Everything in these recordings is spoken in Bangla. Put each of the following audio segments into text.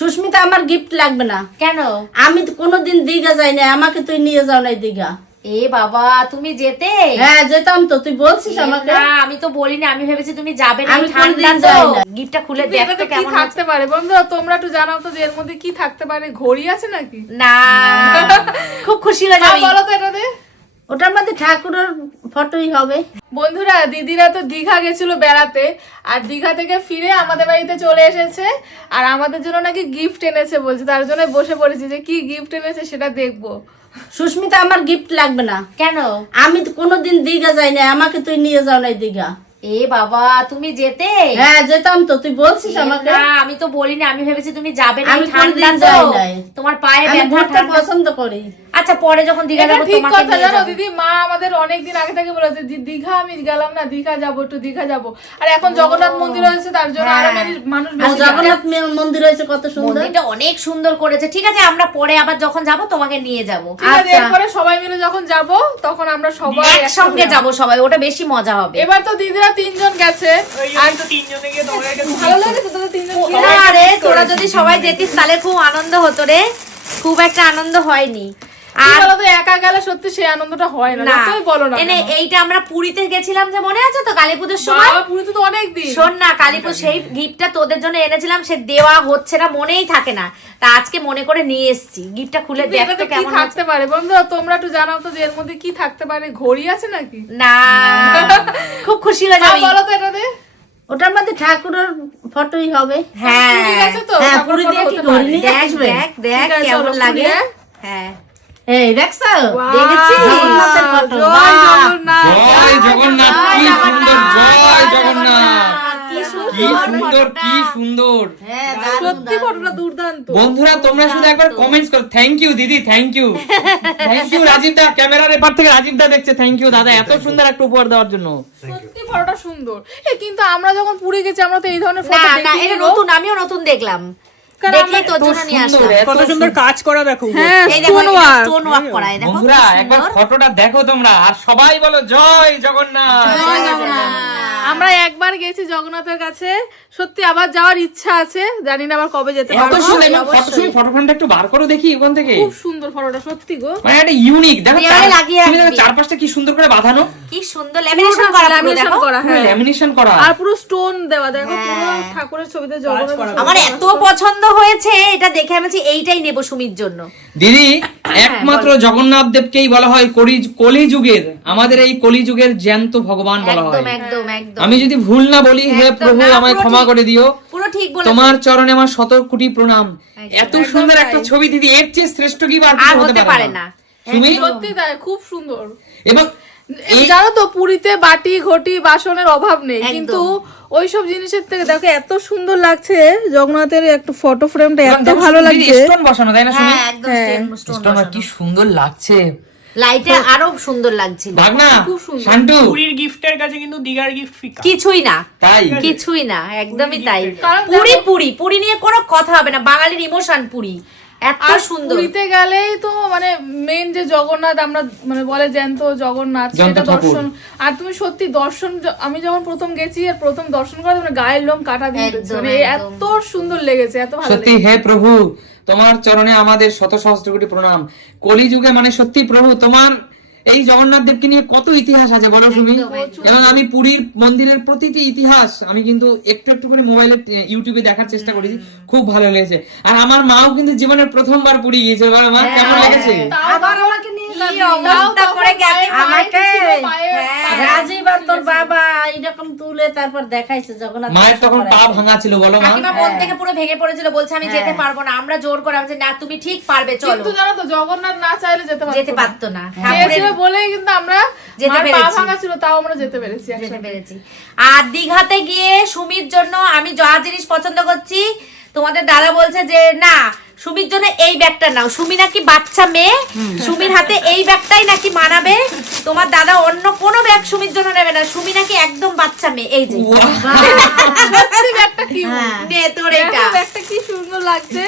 সুস্মিতা, আমার গিফট লাগবে না। কেন? আমি তো কোনোদিন দীঘা যাই না, আমাকে তুই নিয়ে যাও নাই দীঘা। এ বাবা, তুমি যেতে? হ্যাঁ যেতাম তো, তুই বলছিস আমাকে। না আমি তো বলিনি, আমি ভেবেছি তুমি যাবে না। আমি ঠান্ডা কোনদিন তো। যাই না। গিফটটা খুলে কিন্তু দেখো এটাতে কি কেমন থাকতে পারে বন্ধুরা, তোমরা একটু জানাও তো যে এর মধ্যে কি থাকতে পারে। ঘড়ি আছে নাকি? না খুব খুশি হয়ে যাবে। বলো তো এটাতে। ওটার মধ্যে ঠাকুরের ফটোই হবে। বন্ধুরা, দিদিরা তো দীঘা গেছিল বেড়াতে, আর দীঘা থেকে ফিরে আমাদের বাড়িতে চলে এসেছে, আর আমাদের জন্য নাকি গিফট এনেছে বলছে। তার জন্য বসে পড়েছি যে কি গিফট এনেছে সেটা দেখবো। সুস্মিতা, আমার গিফট লাগবে না। কেন? আমি তো কোনোদিন দীঘা যাই না, আমাকে তুই নিয়ে যাও নাই দীঘা। এ বাবা, তুমি যেতে? হ্যাঁ যেতাম তো, তুই বলছিস আমাকে। না আমি তো বলিনি, আমি ভেবেছি তুমি যাবে না। আমি ঠান্ডা কোনদিন তো। যাই নাই। তোমার পায়ে আমি ব্যথা, ঘুরতে ঠান্ডা। পছন্দ করি। আচ্ছা পরে যখন দীঘা এটা যাবো ঠিক তোমাকে কথা নিয়ে জানো যাবো। দিদি, মা আমাদের অনেকদিন আগে থেকে বলেছে দীঘা আমি গেলাম না, দীঘা যাবো, একটু দীঘা যাবো। আর এখন জগন্নাথ মন্দির হয়েছে, তার জন্য আরো মানুষ আর বেশি যায়। জগন্নাথ মন্দির হয়েছে কত সুন্দর। মন্দিরটা অনেক সুন্দর করেছে। ঠিক আছে, আমরা পরে আবার যখন যাব তোমাকে নিয়ে যাব। ঠিক আছে, আচ্ছা। এরপরে সবাই মিলে যখন যাব তখন আমরা সবাই একসঙ্গে যাব সবাই, ওটা বেশি মজা হবে। এবার তো দিদিরা 3 জন গেছে, আর তো 3 জনে গিয়ে তোমার ভালো লাগে তো তোদের 3 জন গিয়ে? আরে তোরা যদি সবাই যেতিস তাহলে খুব আনন্দ হতো রে। খুব একটা আনন্দ হয়নি। আর বলো তো, একা গেলে সত্যি সেই আনন্দটা হয় না, যতই বলো না। এনে এইটা আমরা পুরীতে গেছিলাম যে, মনে আছে তো কালীপুজোর সময়? বাবা, পুরীতে তো অনেক দিন। শোন না, কালীপুজো সেই গিফটটা তোদের জন্য এনেছিলাম, সে দেওয়া হচ্ছে না, মনেই থাকে না। তা আজকে মনে করে নিয়ে এসেছি। গিফটটা খুলে কিন্তু দেখ এটাতে তো কি কেমন থাকতে পারে বন্ধুরা, তোমরা একটু জানাও তো যে এর মধ্যে কি থাকতে পারে। ঘড়ি আছে নাকি? না খুব খুশি হয়ে যাবে। বলো তো এটাতে। ওটার মধ্যে ঠাকুরের ফটোই হবে। হ্যাঁ পুরী গেছে তো, হ্যাঁ, ঠাকুর পুরী দিয়ে ফটো কি হতে ঘড়ি পারে। নিয়ে দেখ আসবে? দেখ দেখ ঠিক আছে, কেমন চলো, লাগে। পুরী, হ্যাঁ এই দেখছো, Wow! দেখেছি জগন্নাথের ফটো। জয় জগন্নাথ। জয় জগন্নাথ, কি সুন্দর, জয় জগন্নাথ, কি কি সুন্দর, ফটোটা। কি সুন্দর। হ্যাঁ দারুণ, সত্যি দারুণ। ফটোটা দুর্দান্ত। বন্ধুরা তোমরা শুধু একবার কমেন্টস করো। থ্যাংক ইউ দিদি, thank you, thank you Rajib দা, ক্যামেরার এপার থেকে রাজীব দা দেখছে। থ্যাংক ইউ দাদা, এত সুন্দর একটা উপহার দেওয়ার জন্য। সত্যি ফটোটা সুন্দর। কিন্তু আমরা যখন পুরী গেছি আমরা তো এই ধরনের ফটো না না, দেখিনি এটা গো। নতুন, আমিও নতুন দেখলাম। কারণ দেখে আমরা- তোর জন্য নিয়ে আসলাম। কত সুন্দর কাজ করা দেখো। হ্যাঁ, এই দেখো stone work। স্টোন ওয়ার্ক করা, এই দেখো বন্ধুরা কি একবার সুন্দর। ফটোটা দেখো তোমরা, আর সবাই বলো জয় জগন্নাথ। জয় জগন্নাথ। আমরা একবার গেছি জগন্নাথের কাছে, সত্যি আবার যাওয়ার ইচ্ছা আছে, জানি না আবার কবে যেতে পারবো। ফটো ফ্রেমটা একটু বার করো দেখি ওখান থেকে। খুব সুন্দর ফটোটা সত্যি গো। মানে একটা ইউনিক দেখো, দেওয়ালে লাগিয়ে তুমি দেখো রাখবি। চারপাশটা কি সুন্দর করে বাঁধানো, কি সুন্দর ল্যামিনেশন করা, পুরো Lamination দেখো। করা, হ্যাঁ। ল্যামিনেশন করা। আর পুরো স্টোন দেওয়া, দেখো পুরো হ্যাঁ। ঠাকুরের ছবিতে জগন্নাথ। আমার এত পছন্দ হয়েছে, এটা দেখে আমি বলছি এইটাই নেব সুমির জন্য। দিদি একমাত্র জগন্নাথ দেবকেই বলা হয় কলিযুগের, আমাদের এই কলিযুগের জ্যান্ত ভগবান বলা হয়। একদম একদম একদম। আমি যদি ভুল না বলি, হে একদম প্রভু না, আমায় পুরো ক্ষমা ঠিক। করে দিও। পুরো ঠিক বলেছো। তোমার চরণে আমার 100 কোটি প্রণাম। এত একদম সুন্দর তাই। একটা ছবি দিদি, এর চেয়ে শ্রেষ্ঠ কি আর আর কিছু হতে পারে না। তুমি সত্যি তাই, খুব সুন্দর। এবং জানো তো পুরীতে বাটি ঘটি বাসনের অভাব নেই, একদম। কিন্তু ওইসব জিনিসের থেকে দেখো এত সুন্দর লাগছে। জগন্নাথের একটা ফটো ফ্রেমটা এত ভালো লাগছে। স্টোন বসানো তাই না শুনি? হ্যাঁ একদম স্টোন স্টোন কি সুন্দর লাগছে। লাইটে আরো সুন্দর লাগছিল। ভাগনা খুব সুন্দর। শান্টু পুরীর গিফটের কাছে কিন্তু দিঘার গিফট ফিকা। কিছুই না, তাই কিছুই না, একদমই তাই। কারণ পুরি পুরি পুরি নিয়ে কোনো কথা হবে না, বাঙালির ইমোশন পুরি এত আর সুন্দর। পুরীতে গেলেই তো মানে মেন যে জগন্নাথ, আমরা মানে বলে জ্যান্ত জগন্নাথ, জ্যান্ত সেটা ঠাকুর। দর্শন। আর তুমি সত্যি দর্শন, আমি যখন প্রথম গেছি আর প্রথম দর্শন করা, মানে গায়ের লোম কাটা দিয়ে উঠেছে। একদম, মানে একদম। এত সুন্দর লেগেছে, এত ভালো সত্যি লেগেছে। হে প্রভু, তোমার চরণে আমাদের শত সহস্র কোটি প্রণাম। কলিযুগে মানে সত্যি প্রভু, তোমার এই জগন্নাথ দেবকে নিয়ে কত ইতিহাস আছে বলো তুমি। একদম, একদম। এবং আমি পুরীর মন্দিরের প্রতিটি ইতিহাস আমি কিন্তু একটু একটু করে মোবাইলে ইউটিউবে দেখার চেষ্টা করেছি, খুব ভালো লেগেছে। আর আমার মাও কিন্তু জীবনের প্রথমবার পুরী গিয়েছে। বলো মা কেমন লেগেছে? আবার আমাকে নিয়ে কি যাবি? অবস্থা করে গেছে আমাকে হ্যাঁ। রাজীব আর তোর বাবা এরকম তুলে তারপর দেখাইছে জগন্নাথ। মায়ের তখন পা ভাঙা ছিল বলো মা। কাকিমা মন থেকে পুরো ভেঙে পড়েছিল, বলছে আমি যেতে পারবো না। আমরা জোর করে আমি না তুমি ঠিক পারবে, চলো। কিন্তু জানো তো জগন্নাথ না চাইলে যেতে যেতে পারতো পারতো না। না। চেয়েছিল বলেই কিন্তু আমরা যেতে মার পা পেরেছি। ভাঙা ছিল, তাও আমরা যেতে পেরেছি যেতে একসাথে। পেরেছি। আর দীঘাতে গিয়ে সুমির জন্য আমি যা জিনিস পছন্দ করছি, তোমাদের দাদা বলছে যে না সুমির জন্য এই ব্যাগটা নাও। সুমি নাকি বাচ্চা মেয়ে, সুমির হাতে এই ব্যাগটাই নাকি মানাবে। তোমার দাদা অন্য কোনো ব্যাগ সুমির জন্য নেবে না, সুমি নাকি একদম বাচ্চা মেয়ে। এই যে সত্যি ব্যাগটা কি নে তোর এটা। ব্যাগটা কি সুন্দর লাগছে।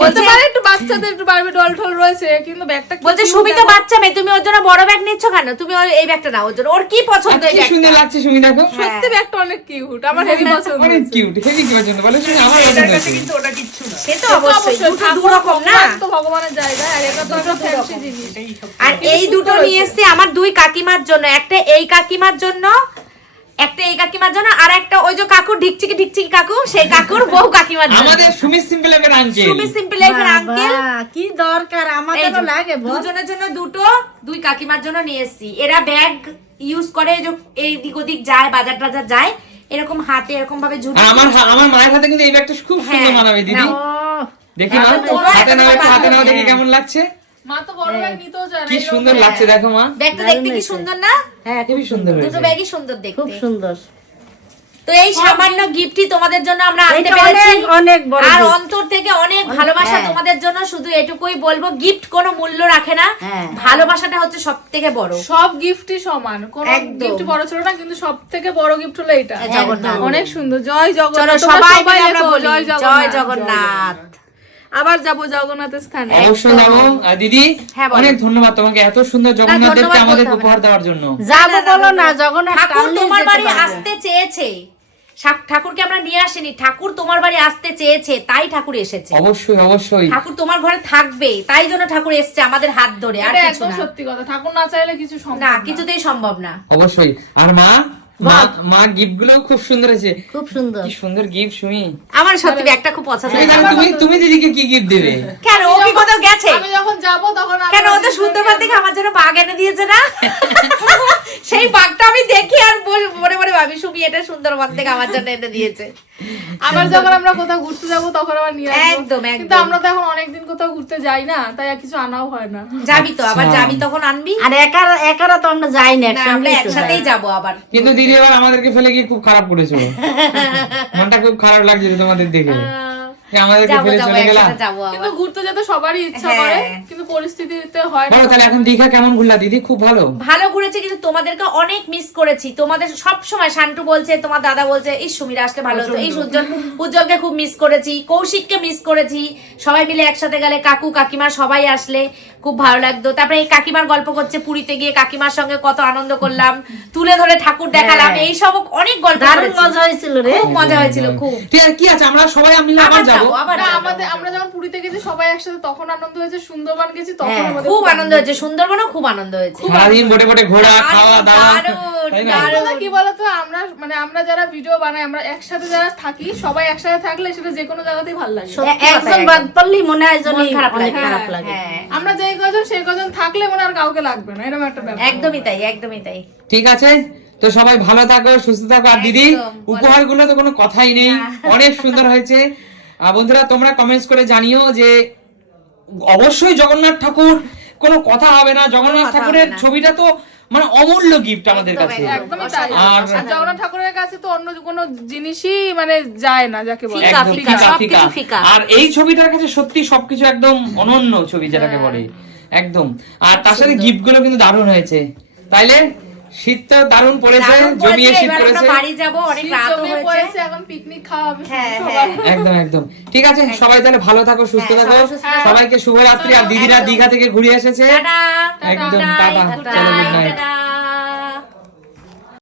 বলতে পারে একটু বাচ্চাদের একটু বারবি ডল ঠল রয়েছে, কিন্তু ব্যাগটা কি বলছে সুমি তো বাচ্চা মেয়ে, তুমি ওর জন্য বড় ব্যাগ নিচ্ছ কেন? তুমি এই ব্যাগটা নাও ওর জন্য, ওর কি পছন্দ এই কি সুন্দর ব্যাগটা। লাগছে সুমি, দেখো সত্যি ব্যাগটা অনেক কিউট, আমার হেভি পছন্দ অনেক হয়েছে। কিউট, হেভি পছন্দ। বলো সুমি, আমার এটার পছন্দ কাছে হয়েছে। কিন্তু ওটা কিচ্ছু না। সে তো অবশ্যই দুটো দু রকম না। ভগবান তো ভগবানের জায়গা, আর এটা তো একটা ফ্যান্সি জিনিস। এটাই সব। আর এই দুটো নিয়ে এসেছি আমার দুই কাকিমার জন্য, একটা এই কাকিমার জন্য, একটা এই কাকিমার জন্য, আর একটা ওই যে কাকু ঢিকচিকি ঢিকচিকি কাকু, সেই কাকুর বউ কাকিমার জন্য। আমাদের সুমি সিম্পল এর আঙ্কেল। সুমি সিম্পল লাইফের আঙ্কেল। বাবা, কি দরকার আমাদেরও লাগে বল। দুজনের জন্য দুটো, দুই কাকিমার জন্য নিয়ে এসেছি। এরা ব্যাগ ইউজ করে, এই যে এই দিক ওদিক যায়, বাজার টাজার যায়, এরকম হাতে এরকম ভাবে ঝুলি। আর আমার মায়ের হাতে কিন্তু এই ব্যাগটা খুব সুন্দর মানাবে দিদি। নাও। ও, দেখি মা, তোমরা হাতে নাও, একটু হাতে নাও, হ্যাঁ। দেখি কেমন লাগছে। মা তো বড় ব্যাগ নিতেও চায় না, কি এরকম সুন্দর লাগছে দেখো মা, ব্যাগটা দারুণ দেখতে কি হয়েছে। সুন্দর না? হ্যাঁ খুবই সুন্দর দুটো হয়েছে। ব্যাগই সুন্দর দেখতে। খুব সুন্দর। তো এই সামান্য গিফটই তোমাদের জন্য আমরা আনতে এটা পেরেছি। অনেক অনেক বড় আর gift। অন্তর থেকে অনেক ভালোবাসা হ্যাঁ। তোমাদের জন্য। শুধু এটুকুই বলবো, গিফট কোনো মূল্য রাখে না, হ্যাঁ। ভালোবাসাটা হচ্ছে সব থেকে বড়। সব গিফটই সমান, কোন একদম। গিফট বড় ছোট না, কিন্তু সব থেকে বড় গিফট হলো এটা। জগন্নাথ। অনেক সুন্দর। জয় চলো জগন্নাথ। সবাই তোমরা মিলে আমরা লেখো, বলি জয় জগন্নাথ। আবার যাবো জগন্নাথের স্থানে। অবশ্যই যাবো। আর দিদি হ্যাঁ, বলো। অনেক ধন্যবাদ তোমাকে এত সুন্দর জগন্নাথ দেবকে ধন্যবাদ আমাদের বলতে হবে উপহার দেওয়ার জন্য। যাবো বলো না, জগন্নাথ ঠাকুর টানলেই তোমার যেতে বাড়ি পারবে। আসতে চেয়েছে। ঠাকুরকে আমরা নিয়ে আসিনি, ঠাকুর তোমার বাড়ি আসতে চেয়েছে, তাই ঠাকুর এসেছে। অবশ্যই অবশ্যই। ঠাকুর তোমার ঘরে থাকবে, তাই জন্য ঠাকুর এসেছে আমাদের হাত ধরে, আর এটা কিছু একদম না। সত্যি কথা, ঠাকুর না চাইলে কিছু সম্ভব না, না। কিছুতেই সম্ভব না। অবশ্যই। আর মা গিফট গুলো খুব সুন্দর আছে। খুব সুন্দর। কি সুন্দর গিফট সুমি। আমার সত্যি ব্যাগটা খুব পছন্দ সুমি, হয়েছে। তাহলে তুমি দিদিকে কি গিফট দেবে? কেন, ও কি কোথাও গেছে? আমি যখন যাবো তখন আমি কেন, ও তো সুন্দরবন থেকে আমার জন্য বাঘ এনে দিয়েছে না? সেই বাঘটা আমি দেখি আর মনে মনে ভাবি, সুমি এটা সুন্দরবন থেকে আমার জন্য এনে দিয়েছে। আবার যখন আমরা কোথাও ঘুরতে যাবো তখন আবার নিয়ে আসবো। একদম, একদম। কিন্তু আমরা তো এখন অনেকদিন কোথাও ঘুরতে যাই না, তাই আর কিছু আনাও হয় না। যাবি তো, আবার যাবি তখন আনবি। আর একারা তো আমরা যাই না, না, আমরা একসাথেই যাবো আবার। কিন্তু দিদি এবার আমাদেরকে ফেলে গিয়ে খুব খারাপ করেছিল। মনটা খুব খারাপ লাগছিল তোমাদের দেখে, যে আমাদেরকে যাবো ফেলে যাবো, চলে গেলাম। একসাথে যাবো কিন্তু আবার। ঘুরতে যেতে সবারই ইচ্ছা হ্যাঁ। করে, কিন্তু পরিস্থিতিতে হয় না। বলো তাহলে এখন দীঘা কেমন ঘুরলা দিদি? খুব ভালো। ভালো ঘুরেছি, কিন্তু তোমাদেরকে অনেক মিস করেছি। তোমাদের সব সময় শান্টু বলছে, তোমার দাদা বলছে, এই সুমিরা আসলে ভালো হতো, এই উজ্জ্বলকে খুব মিস করেছি, কৌশিককে মিস করেছি। সবাই মিলে একসাথে গেলে, কাকু কাকিমা সবাই আসলে খুব ভালো লাগতো। তারপরে এই কাকিমার গল্প করছে, পুরীতে গিয়ে কাকিমার সঙ্গে কত আনন্দ করলাম, তুলে ধরে ঠাকুর দেখালাম, এই সব অনেক গল্প দারুণ করেছি। মজা হয়েছিল রে। খুব মজা হয়েছিল, খুব। ঠিক আছে, কি আছে, আমরা সবাই মিলে আবার আবার যাবো। যাবো, আবার না, যাবো। আমরা যখন পুরীতে গেছি সবাই একসাথে, তখন আনন্দ হয়েছে। সুন্দরবন গেছি তখন হ্যাঁ, আমাদের খুব আনন্দ হয়েছে, সুন্দরবনও খুব আনন্দ হয়েছে। সারাদিন বোটে বোটে ঘোরা, খাওয়া দাওয়া, দারুণ, তাই না? দারুণ। কথা কি বলতো, আমরা যারা ভিডিও বানাই, আমরা একসাথে যারা থাকি, সবাই একসাথে থাকলে সেটা যে কোনো জায়গাতেই ভালো লাগে। একজন বাদ পড়লেই মনে হয় যেন মন খারাপ অনেক লাগে। খারাপ লাগে। হ্যাঁ, আমরা যেই কজন সেই কজন থাকলে মনে আর কাউকে লাগবে না, এরকম একটা ব্যাপার। একদমই তাই, একদমই তাই। ঠিক আছে, তো সবাই ভালো থাকো, সুস্থ থাকো। আর দিদি একদম, বলো। উপহার গুলো তো কোনো কথাই নেই, অনেক সুন্দর হয়েছে। বন্ধুরা তোমরা কমেন্টস করে জানিও যে অবশ্যই জগন্নাথ ঠাকুর, কোনো কথা হবে না। জগন্নাথ কথা ঠাকুরের হবে না। ছবিটা তো মানে অমূল্য গিফট আমাদের একদম, কাছে। একদমই তাই। আর আর জগন্নাথ ঠাকুরের কাছে তো অন্য কোনো জিনিসই মানে যায় না, যাকে বলে। ফিকা, একদম ফিকা, ফিকা, সবকিছু ফিকা। ফিকা। আর এই ছবিটার কাছে সত্যি সবকিছু একদম অনন্য ছবি যেটাকে বলে, একদম। আর তার সাথে গিফট গুলো কিন্তু দারুণ হয়েছে। তাইলে শীতটা দারুণ পড়েছে, দারুণ জমিয়ে পড়েছে, শীত এবার আমরা পড়েছে। বাড়ি যাবো, অনেক শীত রাতও জমিয়ে হয়েছে। পড়েছে, এখন পিকনিক খাওয়া হবে হ্যাঁ, সবার। একদম একদম ঠিক আছে, সবাই তাহলে ভালো থাকো, সুস্থ হ্যাঁ, থাকো। সবাই সুস্থ থাকো। সবাইকে শুভরাত্রি। আর দিদিরা একদম। দীঘা থেকে ঘুরে এসেছে। টাটা, একদম good night, টাটা, good চলো, good night, night। টাটা।